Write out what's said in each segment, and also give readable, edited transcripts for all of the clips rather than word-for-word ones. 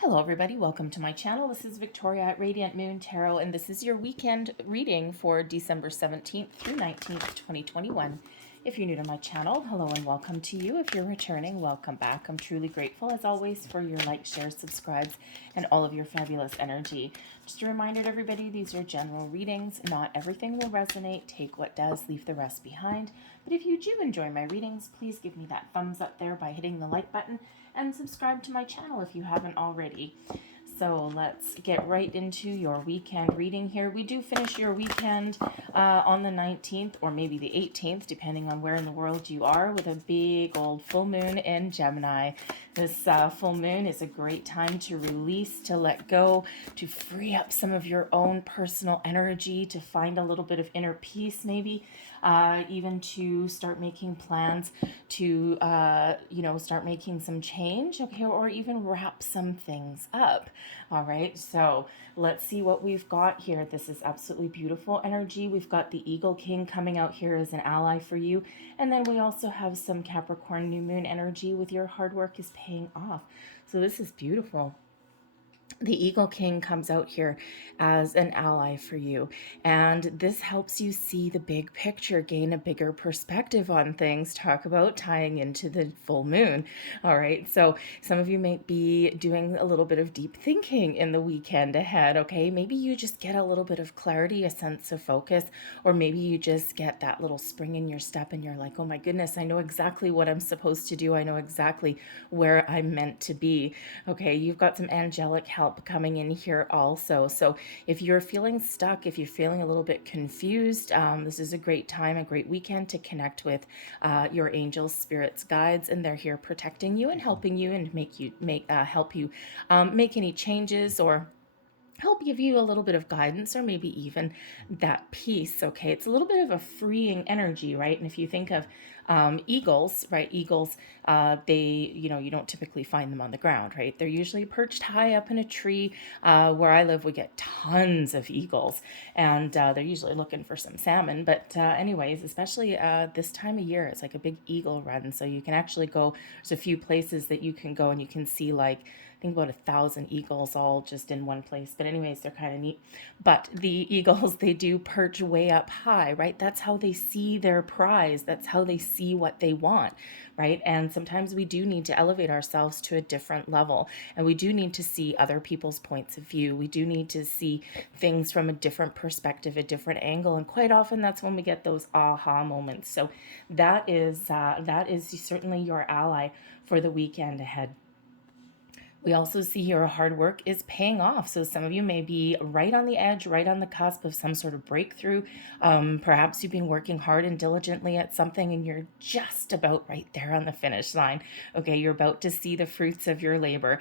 Hello everybody, welcome to my channel. This is Victoria at Radiant Moon Tarot, and this is your weekend reading for December 17th through 19th, 2021. If you're new to my channel, hello and welcome to you. If you're returning, welcome back. I'm truly grateful, as always, for your likes, shares, subscribes, and all of your fabulous energy. Just a reminder to everybody, these are general readings. Not everything will resonate. Take what does, leave the rest behind. But if you do enjoy my readings, please give me that thumbs up there by hitting the like button and subscribe to my channel if you haven't already. So let's get right into your weekend reading here. We do finish your weekend on the 19th or maybe the 18th, depending on where in the world you are, with a big old full moon in Gemini. This full moon is a great time to release, to let go, to free up some of your own personal energy, to find a little bit of inner peace maybe, even to start making plans to, start making some change, okay, or even wrap some things up. All right, so let's see what we've got here. This is absolutely beautiful energy. We've got the Eagle King coming out here as an ally for you. And then we also have some Capricorn new moon energy with your hard work is paying off. So this is beautiful. The Eagle King comes out here as an ally for you, and this helps you see the big picture, gain a bigger perspective on things. Talk about tying into the full moon. All right, so some of you may be doing a little bit of deep thinking in the weekend ahead. Okay, maybe you just get a little bit of clarity, a sense of focus, or maybe you just get that little spring in your step and you're like, oh my goodness, I know exactly what I'm supposed to do. I know exactly where I'm meant to be. Okay, you've got some angelic help coming in here also. So if you're feeling stuck, if you're feeling a little bit confused, this is a great time, a great weekend to connect with your angels, spirits, guides, and they're here protecting you and helping you and help you make any changes or help give you a little bit of guidance or maybe even that peace. Okay, it's a little bit of a freeing energy, right? And if you think of eagles, right? Eagles, you don't typically find them on the ground, right? They're usually perched high up in a tree. Where I live, we get tons of eagles, and they're usually looking for some salmon. But anyways, especially this time of year, it's like a big eagle run. So you can actually go, there's a few places that you can go and you can see like, I think about 1,000 eagles all just in one place. But anyways, they're kind of neat. But the eagles, they do perch way up high, right? That's how they see their prize. That's how they see what they want, right? And sometimes we do need to elevate ourselves to a different level. And we do need to see other people's points of view. We do need to see things from a different perspective, a different angle. And quite often that's when we get those aha moments. So that is certainly your ally for the weekend ahead. We also see your hard work is paying off. So some of you may be right on the edge, right on the cusp of some sort of breakthrough. Perhaps you've been working hard and diligently at something and you're just about right there on the finish line. Okay, you're about to see the fruits of your labor.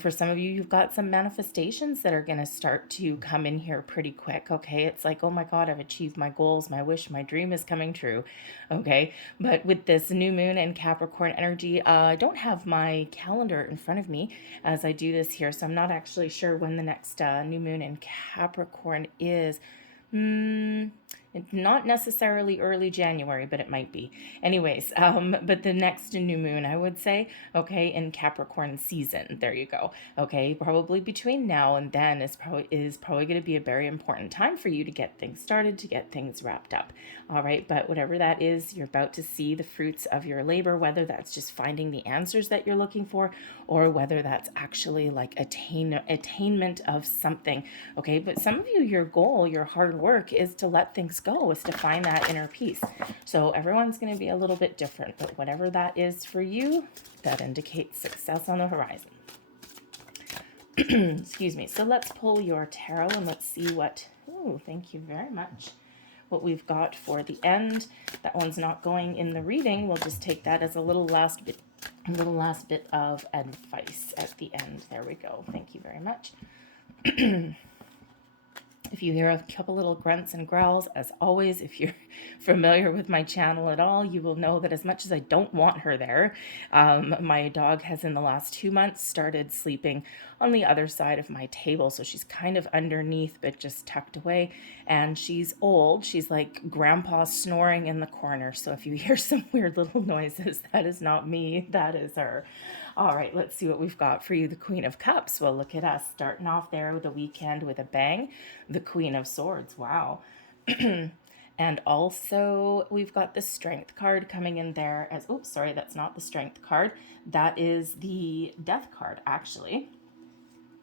For some of you, you've got some manifestations that are going to start to come in here pretty quick. Okay, it's like, oh my God, I've achieved my goals, my wish, my dream is coming true. Okay, but with this new moon and Capricorn energy, I don't have my calendar in front of me as I do this here. So I'm not actually sure when the next new moon in Capricorn is. Not necessarily early January, but it might be. Anyways, but the next new moon, I would say, okay, in Capricorn season. There you go. Okay, probably between now and then is probably going to be a very important time for you to get things started, to get things wrapped up. All right, but whatever that is, you're about to see the fruits of your labor, whether that's just finding the answers that you're looking for, or whether that's actually like attainment of something. Okay, but some of you, your goal, your hard work is to let things go, is to find that inner peace. So everyone's going to be a little bit different, but whatever that is for you, that indicates success on the horizon. Excuse me. So let's pull your tarot and let's see what, thank you very much, what we've got for the end. That one's not going in the reading. We'll just take that as a little last bit of advice at the end. There we go. Thank you very much. If you hear a couple little grunts and growls, as always, if you're familiar with my channel at all, you will know that as much as I don't want her there, my dog has in the last 2 months started sleeping on the other side of my table. So she's kind of underneath, but just tucked away. And she's old. She's like grandpa snoring in the corner. So if you hear some weird little noises, that is not me. That is her. All right, let's see what we've got for you. The Queen of Cups. Well, look at us starting off there with the weekend with a bang. The Queen of Swords. Wow. And also we've got the Strength card coming in there as, oops, sorry, that's not the Strength card. That is the Death card, actually.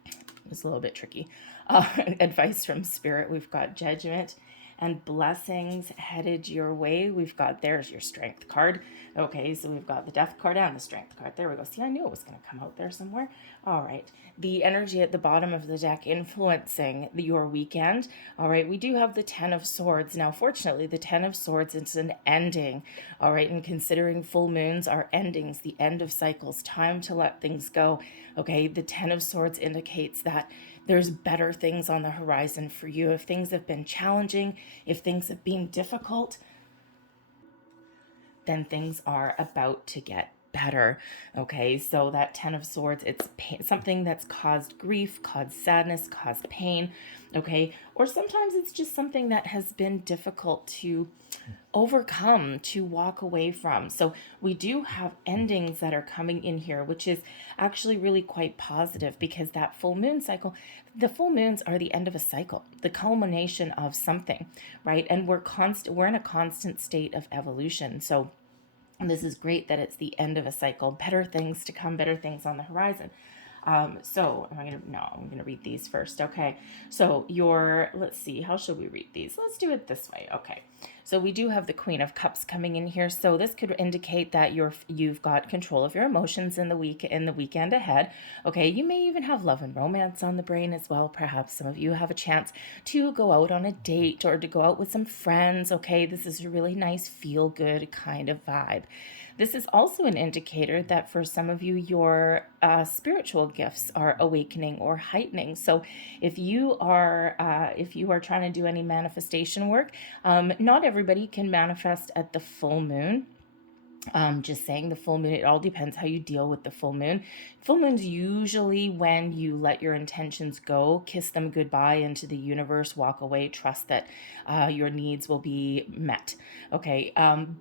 It was a little bit tricky. Advice from Spirit. We've got Judgment and blessings headed your way. We've got, there's your Strength card. Okay, so we've got the Death card and the Strength card. There we go. See, I knew it was going to come out there somewhere. All right. The energy at the bottom of the deck influencing your weekend. All right, we do have the Ten of Swords. Now, fortunately, the Ten of Swords is an ending. All right, and considering full moons are endings, the end of cycles, time to let things go. Okay, the Ten of Swords indicates that there's better things on the horizon for you. If things have been challenging, if things have been difficult, then things are about to get better. Okay, so that Ten of Swords, it's something that's caused grief, caused sadness, caused pain. Okay, or sometimes it's just something that has been difficult to overcome, to walk away from. So we do have endings that are coming in here, which is actually really quite positive, because that full moon cycle, the full moons are the end of a cycle, the culmination of something, right? And we're in a constant state of evolution. So this is great that it's the end of a cycle, better things to come, better things on the horizon. So I'm gonna read these first. Okay, so let's see, how should we read these? Let's do it this way. Okay, so we do have the Queen of Cups coming in here. So this could indicate that you've got control of your emotions in the weekend ahead. Okay, you may even have love and romance on the brain as well. Perhaps some of you have a chance to go out on a date or to go out with some friends. Okay, this is a really nice feel good kind of vibe. This is also an indicator that for some of you, your spiritual gifts are awakening or heightening. So if you are trying to do any manifestation work, not everybody can manifest at the full moon. Just saying, the full moon, it all depends how you deal with the full moon. Full moon's usually when you let your intentions go, kiss them goodbye into the universe, walk away, trust that your needs will be met. Okay,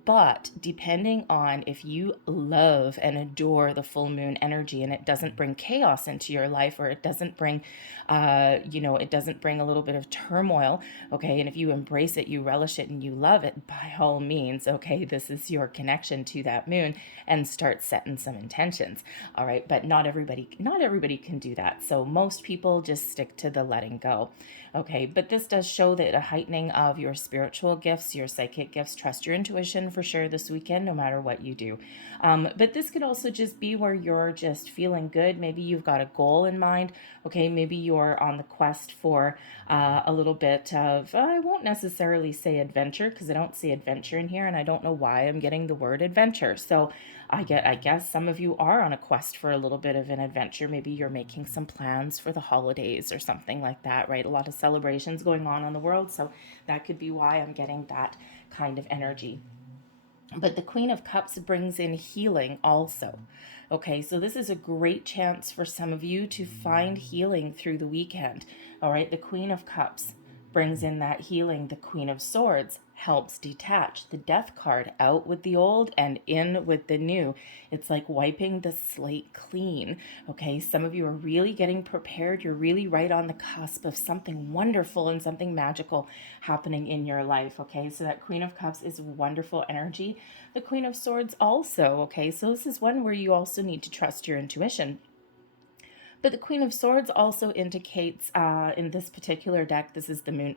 but depending on if you love and adore the full moon energy and it doesn't bring chaos into your life, or it doesn't bring, it doesn't bring a little bit of turmoil, okay, and if you embrace it, you relish it, and you love it, by all means, okay, this is your connection to that moon, and start setting some intentions. All right, but not everybody can do that. So most people just stick to the letting go. Okay, but this does show that a heightening of your spiritual gifts, your psychic gifts. Trust your intuition for sure this weekend, no matter what you do. But this could also just be where you're just feeling good. Maybe you've got a goal in mind. Okay, maybe you're on the quest for a little bit of, I won't necessarily say adventure, because I don't see adventure in here, and I don't know why I'm getting the word adventure. So I guess some of you are on a quest for a little bit of an adventure. Maybe you're making some plans for the holidays or something like that, right? A lot of celebrations going on in the world, so that could be why I'm getting that kind of energy. But the Queen of Cups brings in healing also. Okay, so this is a great chance for some of you to find healing through the weekend. All right, the Queen of Cups brings in that healing. The Queen of Swords helps detach the Death card, out with the old and in with the new. It's like wiping the slate clean. Okay, some of you are really getting prepared. You're really right on the cusp of something wonderful and something magical happening in your life. Okay, so that Queen of Cups is wonderful energy. The Queen of Swords also. Okay, so this is one where you also need to trust your intuition. But the Queen of Swords also indicates, in this particular deck, this is the moon,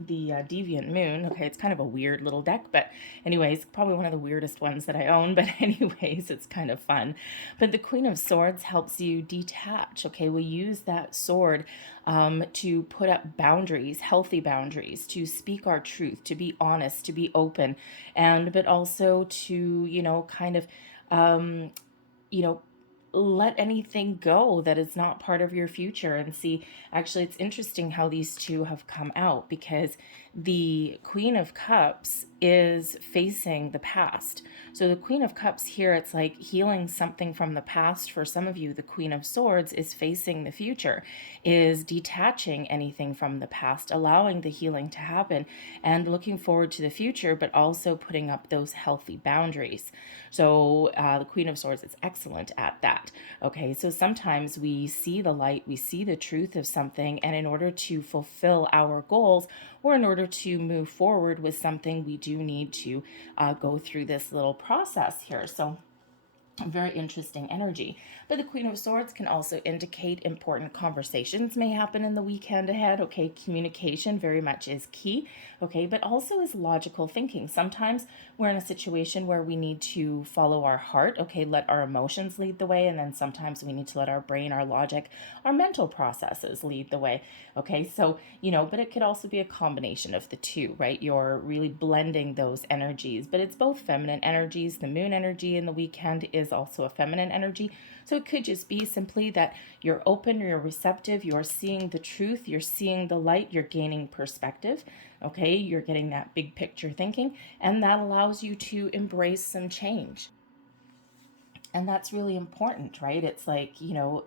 the Deviant Moon. Okay, it's kind of a weird little deck, but anyways, probably one of the weirdest ones that I own, but anyways, it's kind of fun. But the Queen of Swords helps you detach. Okay, we use that sword to put up boundaries, healthy boundaries, to speak our truth, to be honest, to be open, but also to, kind of, you know, let anything go that is not part of your future. And see, actually, it's interesting how these two have come out, because the Queen of Cups is facing the past. So the Queen of Cups here, it's like healing something from the past. For some of you, the Queen of Swords is facing the future, is detaching anything from the past, allowing the healing to happen and looking forward to the future, but also putting up those healthy boundaries. So the Queen of Swords is excellent at that. Okay, so sometimes we see the light, we see the truth of something, and in order to fulfill our goals, or in order to move forward with something, we do need to go through this little process here. So very interesting energy. But the Queen of Swords can also indicate important conversations may happen in the weekend ahead. Okay, communication very much is key. Okay, but also is logical thinking. Sometimes we're in a situation where we need to follow our heart. Okay, let our emotions lead the way, and then sometimes we need to let our brain, our logic, our mental processes lead the way. Okay, so but it could also be a combination of the two, right? You're really blending those energies, but it's both feminine energies. The moon energy in the weekend is also a feminine energy. So it could just be simply that you're open, you're receptive, you're seeing the truth, you're seeing the light, you're gaining perspective. Okay, you're getting that big picture thinking, and that allows you to embrace some change. And that's really important, right? It's like,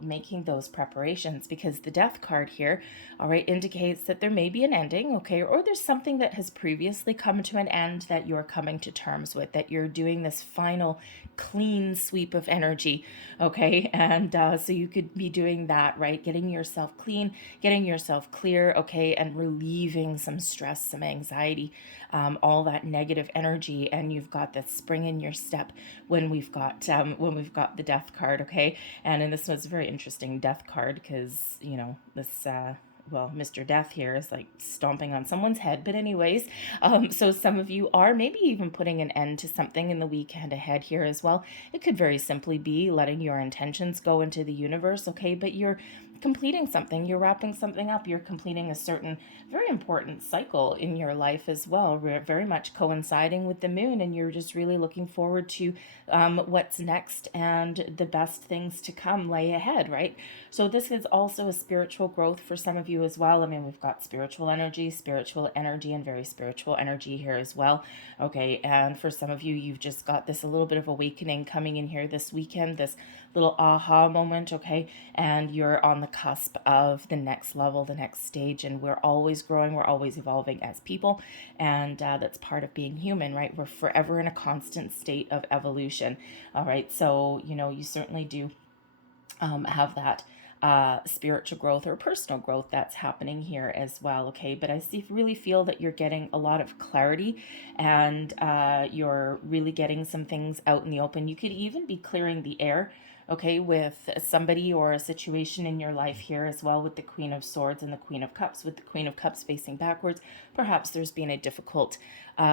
making those preparations, because the death card here, all right, indicates that there may be an ending, okay, or there's something that has previously come to an end that you're coming to terms with, that you're doing this final clean sweep of energy, okay? And so you could be doing that, right? Getting yourself clean, getting yourself clear, okay, and relieving some stress, some anxiety, all that negative energy. And you've got the spring in your step when we've got the death card, okay? And this was a very interesting death card, because this well, Mr. Death here is like stomping on someone's head. But anyways, so some of you are maybe even putting an end to something in the weekend ahead here as well. It could very simply be letting your intentions go into the universe, okay? But you're completing something, you're wrapping something up, you're completing a certain very important cycle in your life as well. We're very much coinciding with the moon, and you're just really looking forward to what's next and the best things to come lay ahead, right? So this is also a spiritual growth for some of you as well. I mean, we've got spiritual energy, and very spiritual energy here as well. Okay, and for some of you, you've just got this a little bit of awakening coming in here this weekend, this little aha moment, okay? And you're on the cusp of the next level, the next stage, and we're always growing, we're always evolving as people, and that's part of being human, right? We're forever in a constant state of evolution, all right? So, you certainly do have that spiritual growth or personal growth that's happening here as well, okay? But I really feel that you're getting a lot of clarity, and you're really getting some things out in the open. You could even be clearing the air, okay, with somebody or a situation in your life here as well, with the Queen of Swords and the Queen of Cups. With the Queen of Cups facing backwards, perhaps there's been a difficult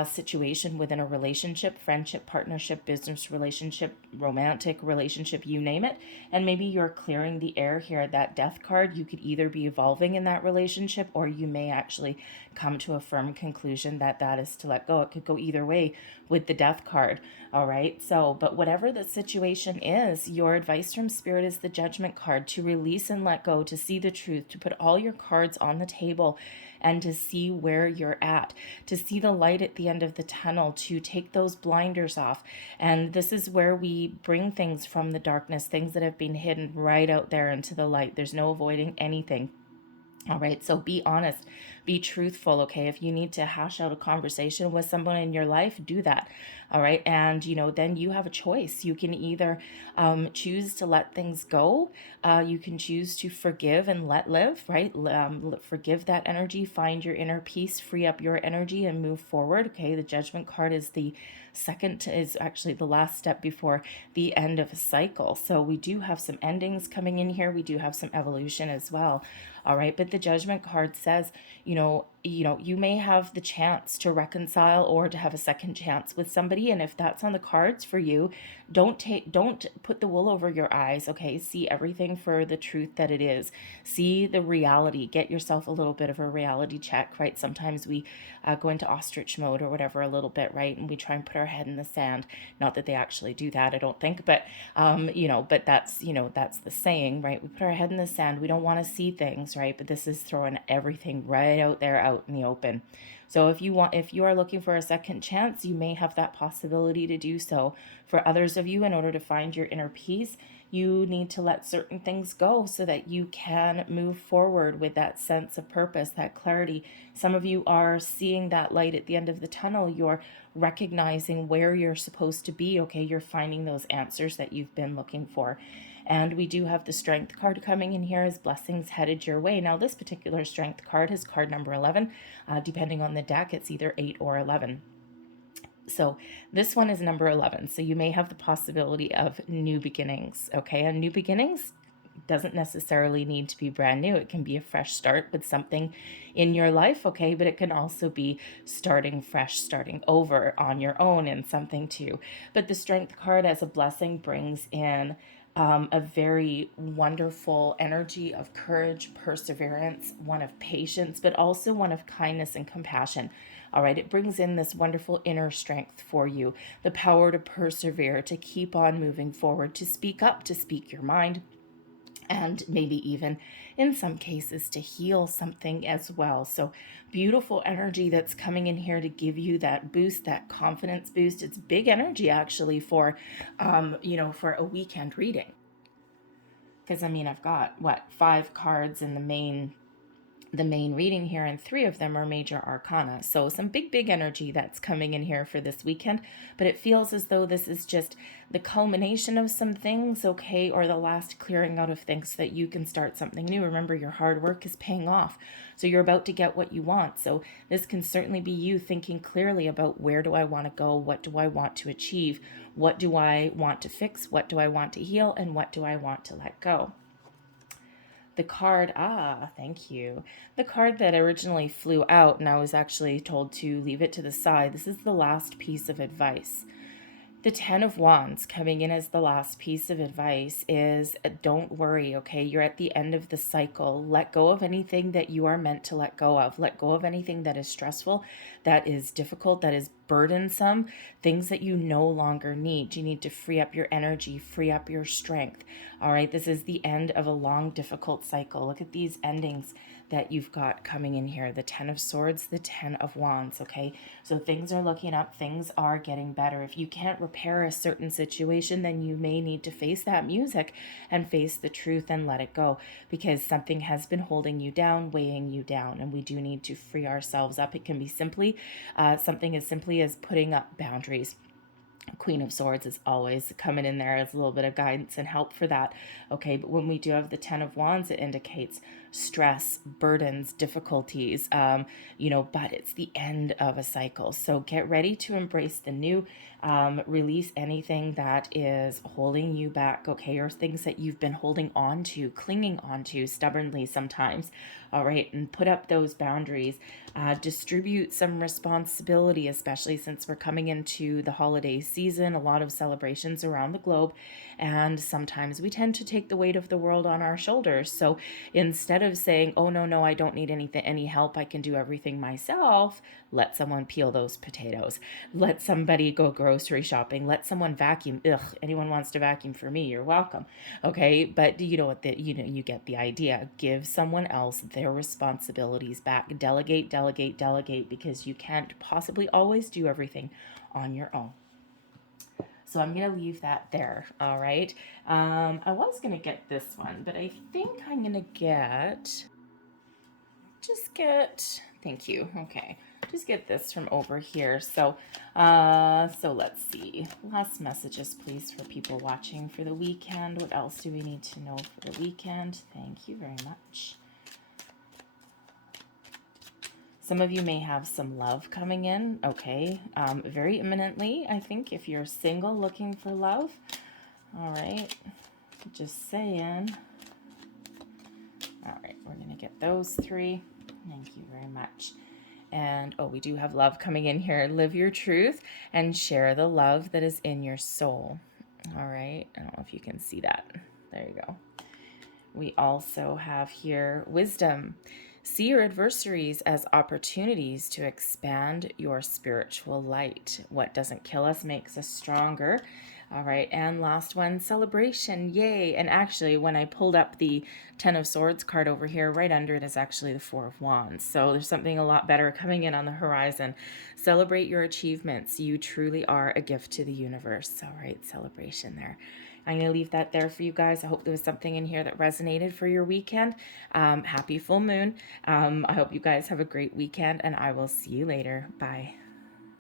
situation within a relationship, friendship, partnership, business relationship, romantic relationship, you name it. And maybe you're clearing the air here. That death card, you could either be evolving in that relationship, or you may actually come to a firm conclusion that that is to let go. It could go either way with the death card. All right. So, but whatever the situation is, your advice from Spirit is the Judgment card, to release and let go, to see the truth, to put all your cards on the table and to see where you're at, to see the light at the end of the tunnel, to take those blinders off. And this is where we bring things from the darkness, things that have been hidden, right out there into the light. There's no avoiding anything. All right, so be honest, be truthful, okay? If you need to hash out a conversation with someone in your life, do that, all right? And, then you have a choice. You can either choose to let things go. You can choose to forgive and let live, right? Forgive that energy, find your inner peace, free up your energy, and move forward, okay? The Judgment card is actually the last step before the end of a cycle. So we do have some endings coming in here. We do have some evolution as well. All right. But the Judgment card says, you may have the chance to reconcile or to have a second chance with somebody. And if that's on the cards for you, don't put the wool over your eyes. Okay. See everything for the truth that it is. See the reality. Get yourself a little bit of a reality check, right? Sometimes we go into ostrich mode or whatever a little bit, right? And we try and put our head in the sand. Not that they actually do that, I don't think, but, but that's the saying, right? We put our head in the sand. We don't want to see things, right? But this is throwing everything right out there, out in the open. So if you are looking for a second chance, you may have that possibility to do so. For others of you, in order to find your inner peace, you need to let certain things go so that you can move forward with that sense of purpose, that clarity. Some of you are seeing that light at the end of the tunnel. You're recognizing where you're supposed to be, okay? You're finding those answers that you've been looking for. And we do have the Strength card coming in here as blessings headed your way. Now, this particular Strength card is card number 11. Depending on the deck, it's either 8 or 11. So this one is number 11. So you may have the possibility of new beginnings, okay? And new beginnings doesn't necessarily need to be brand new. It can be a fresh start with something in your life, okay? But it can also be starting fresh, starting over on your own in something too. But the Strength card as a blessing brings in a very wonderful energy of courage, perseverance, one of patience, but also one of kindness and compassion. All right, it brings in this wonderful inner strength for you, the power to persevere, to keep on moving forward, to speak up, to speak your mind, and maybe even in some cases to heal something as well. So beautiful energy that's coming in here to give you that boost, that confidence boost. It's big energy actually for, for a weekend reading. Because I mean, I've got 5 cards in the main reading here, and 3 of them are major arcana. So some big energy that's coming in here for this weekend, but it feels as though this is just the culmination of some things, okay, or the last clearing out of things so that you can start something new. Remember, your hard work is paying off, so you're about to get what you want. So this can certainly be you thinking clearly about, where do I want to go, what do I want to achieve, what do I want to fix, what do I want to heal, and what do I want to let go. The card, thank you. The card that originally flew out, and I was actually told to leave it to the side. This is the last piece of advice. The 10 of Wands coming in as the last piece of advice is, don't worry, okay? You're at the end of the cycle. Let go of anything that you are meant to let go of. Let go of anything that is stressful, that is difficult, that is burdensome, things that you no longer need. You need to free up your energy, free up your strength. All right, this is the end of a long, difficult cycle. Look at these endings that you've got coming in here. The 10 of Swords, the 10 of Wands, okay? So things are looking up, things are getting better. If you can't repair a certain situation, then you may need to face that music and face the truth and let it go, because something has been holding you down, weighing you down, and we do need to free ourselves up. It can be simply something as simply as putting up boundaries. Queen of Swords is always coming in there as a little bit of guidance and help for that. Okay, but when we do have the 10 of Wands, it indicates stress, burdens, difficulties, but it's the end of a cycle. So get ready to embrace the new, release anything that is holding you back, okay, or things that you've been holding on to, clinging on to stubbornly sometimes. All right, and put up those boundaries. Distribute some responsibility, especially since we're coming into the holiday season, a lot of celebrations around the globe, and sometimes we tend to take the weight of the world on our shoulders. So instead of saying, oh no, I don't need any help, I can do everything myself, let someone peel those potatoes, let somebody go grocery shopping, let someone vacuum. Anyone wants to vacuum for me, you're welcome. Okay, but you know what, you get the idea. Give someone else their responsibilities back. Delegate, because you can't possibly always do everything on your own. So I'm going to leave that there, all right? I was going to get this one, but I think I'm going to thank you, okay. Just get this from over here. So let's see. Last messages, please, for people watching for the weekend. What else do we need to know for the weekend? Thank you very much. Some of you may have some love coming in, okay, very imminently, I think, if you're single looking for love. All right, just saying. All right, we're going to get those 3. Thank you very much. And, we do have love coming in here. Live your truth and share the love that is in your soul. All right, I don't know if you can see that. There you go. We also have here wisdom. See your adversaries as opportunities to expand your spiritual light. What doesn't kill us makes us stronger. All right, and last one, celebration, yay. And actually, when I pulled up the Ten of Swords card over here, right under it is actually the Four of Wands. So there's something a lot better coming in on the horizon. Celebrate your achievements. You truly are a gift to the universe. All right, celebration there. I'm going to leave that there for you guys. I hope there was something in here that resonated for your weekend. Happy full moon. I hope you guys have a great weekend, and I will see you later. Bye.